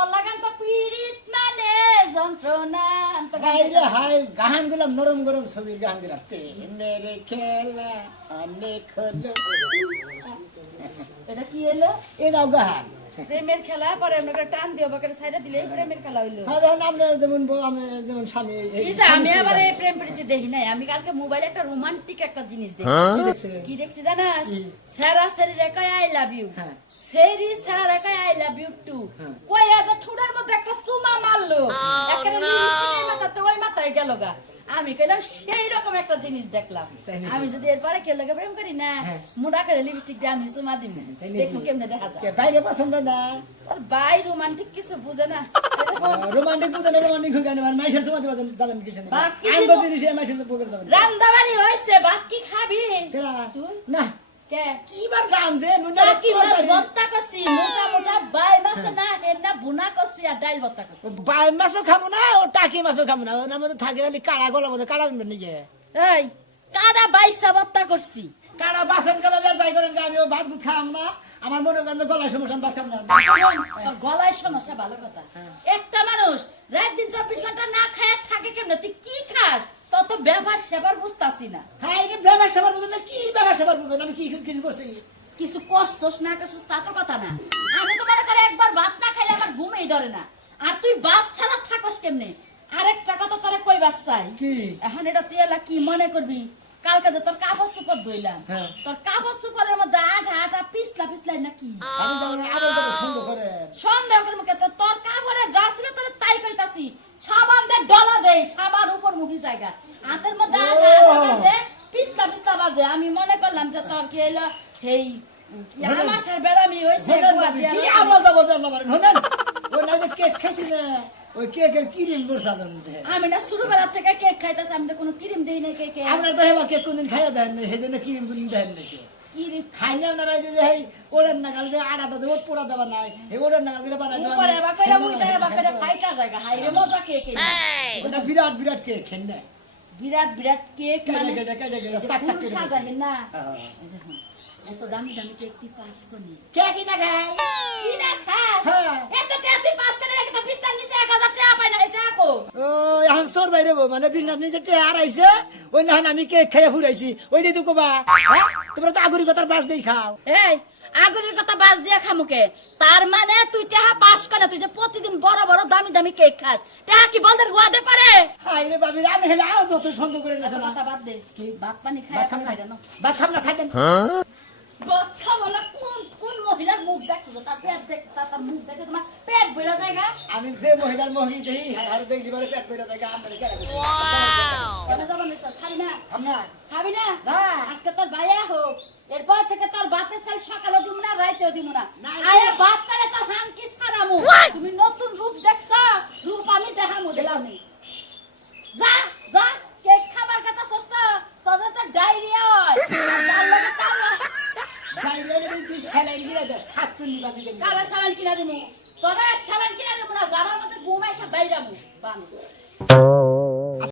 তোর লাগান তো পীড়িত মানে যন্ত্রণা তো হাই রে হাই গান দিলাম নরম গরম ছবির গান দিলাম মেরে খেলা অনেক হলো এটা কি হলো এটাও গান প্রেমের খেলা পরে আমরা টান দিও বাকের সাইডে দিলে প্রেমের খেলা হইলো হ্যাঁ যখন আপনি যেমন আমি যেমন স্বামী কি যে আমি আবার এই প্রেম প্রীতি দেখি নাই আমি কালকে মোবাইলে একটা রোমান্টিক একটা জিনিস দেখি কি দেখছে কি দেখছি জানাস কি? সারা সারি রেখায় আই লাভ ইউ হ্যাঁ। সেরি সারা রেখায় আই লাভ ইউ টু হ্যাঁ। কই আজ ঠুডার মধ্যে একটা সুমা মারলো একটা লিপস্টিকের মাথাতে ওই মাথায় গেল গা আমি কইলাম সেই রকম একটা জিনিস দেখলাম তাই নাকি? আমি যদি এরপরে কেউ লাগে প্রেম করি না হ্যাঁ। মুডা করে লিপস্টিক দিয়ে আমি সুমা দিব তাই নাকি? দেখো কেমনে দেখা যায় কে বাইরে পছন্দ না তোর ভাই রোমান্টিক কিছু বুঝে না রোমান্টিক বুঝেন রোমান্টিক হয়ে গেল মাইশের তোমার যাবেন কিছু না বাকি আইন দিব- গতি নিশে মাইশের তো পোকের যাবেন রান্দাবাড়ি হইছে বাকি খাবি কেরা তুই? না কে কিবার গান দে নুনা বাকি মাছ ভর্তা করছি মোটা মোটা বাই মাছ না হেনা ভুনা করছি আর ডাল ভর্তা করছি বাই মাছও খাবো না ও টাকি মাছও খাবো না ওর মধ্যে থাকে খালি কাড়া গলার মধ্যে কাড়া দিবেন নাকি এই কাটা বাইসা ভর্তা করছি কাড়া বাসন কাড়া বের যাই করেন আমি ও ভাত ভুত খাম না আমার মনে করেন গলায় সমস্যা আমি ভাত খাম না তোর গলায় সমস্যা ভালো কথা একটা মানুষ রাত দিন 24 ঘন্টা না খায় থাকে কেমনে তুই কি খাস তত ব্যবহার সেবার বুঝতাছি না হ্যাঁ এই ব্যবহার সেবার বুঝেন না কি ব্যবহার সেবার বুঝেন আমি কি কিছু করছি কিছু কষ্টস না কষ্টস তা তো কথা না আমি তো মনে করে একবার ভাত না খাইলে আমার ঘুমেই ধরে না আর তুই ভাত ছাড়া থাকস কেমনে আরেকটা কথা তোরে কইবার চাই কি এখন এটা তুই এলা কি মনে করবি কালকে যে তোর কাপড় চোপড় ধুইলাম হ্যাঁ। তোর কাপড় চোপড়ের মধ্যে আঠা আঠা পিছলা পিছলাই নাকি আমি যেমন আবার যাবো সুন্দর করে সন্দেহ করবো কে তোর কাপড়ে যা ছিল তোর তাই কইতাছি সাবান দে ডলা দে সাবান উপর মুভি জায়গা হাতের মধ্যে আঠা আঠা বাজে পিছলা পিছলা বাজে আমি মনে করলাম যে তোর কি হইলো এই কি আমাশার বেড়ামি হইছে শোনেন গুয়া ভাবি, দিয়া কি আবার যাবো বেলা শোনেন ওই না যে কেক খাইছি না ওই কেকের ক্রিম বসাবেন আমি না ছোটবেলা থেকে কেক খাইতাছি আমি তো কোনো ক্রিম দেই নাই কেকে আপনার তো হেবা কেক কোনদিন খাইয়া দেন না সেই জন্য ক্রিম কোনদিন দেন নাকি ক্রিম খাইনি আপনারা এই যে এই ওরের নাগাল দিয়ে আড়া দাদা ওর পোড়া দেওয়া নাই এই ওরের নাগাল দিয়ে বানাই দেওয়া উপরে নাই। বা কইরা মুইটা বা কইরা ফাইটা জায়গা হাইরে মজা কেক ওটা বিরাট বিরাট কেক খেন না বিরাট বিরাট কেক মানে কেটে কেটে কেটে এই যে সাক সাক ফুল করে সাজাহে না হ্যাঁ। এই যে হুম, এত দামি দামি কেক তুই পাস করনি কে কি না খায় কি না খাস হ্যাঁ। এত টাকা তুই পাস করে রেখে তো পিস্তার নিচে 1000 টাকা পাই না এটা কো ও এখন সোর বাইরে গো মানে বিজনেস নিজে তে হারাইছে ওই না আমি কেক খাইয়া ফুরাইছি ওইটাই তো কবা হ্যাঁ তোমরা তো আগুরি কথার বাস দেই খাও এই আগুনের কথা বাস দিয়া খামুকে তার মানে তুই টাকা পাস করে তুই যে প্রতিদিন বড় বড় দামি দামি কেক খাস টাকা কি বলদের গোয়াতে পারে হাই রে বাবি আমি হেলে আও যত সন্দেহ করে নেছে না কথা বাদ দে কি? ভাত পানি খাই ভাত খাম না না ভাত খাম না ছাড়েন ভাত খাবো না কোন কোন মহিলার মুখ দেখছো তার পেট দেখ তার মুখ দেখে তোমার পেট বেড়ে জায়গা আমি যে মহিলার মহি দেই আর দেখলি বারে পেট কইরা জায়গা আমরা কেন কেন যাবো নিশ্চয় খাবি না খাম না খাবি না না। আজকে তোর ভাইয়া হোক এরপর থেকে তোর ভাতের চাল সকালে দিব না রাইতেও দিব না না। আয়া ভাত চালে তোর হান কি ছাড়ামু তুমি নতুন রূপ দেখছ রূপ আমি দেখামু দিলাম যা যা কেক খাবার কথা সস্তা তোদের তো ডায়রিয়া হয় তার লগে তার লগে- বাইরে গেলে তুই স্যালাইন গিরা দে হাত চুন্নি বাজি গেলি কারা সালান কিনা দিমু তোরা সালান কিনা দিমু না যারার মধ্যে ঘুমাই খা বাইরামু বান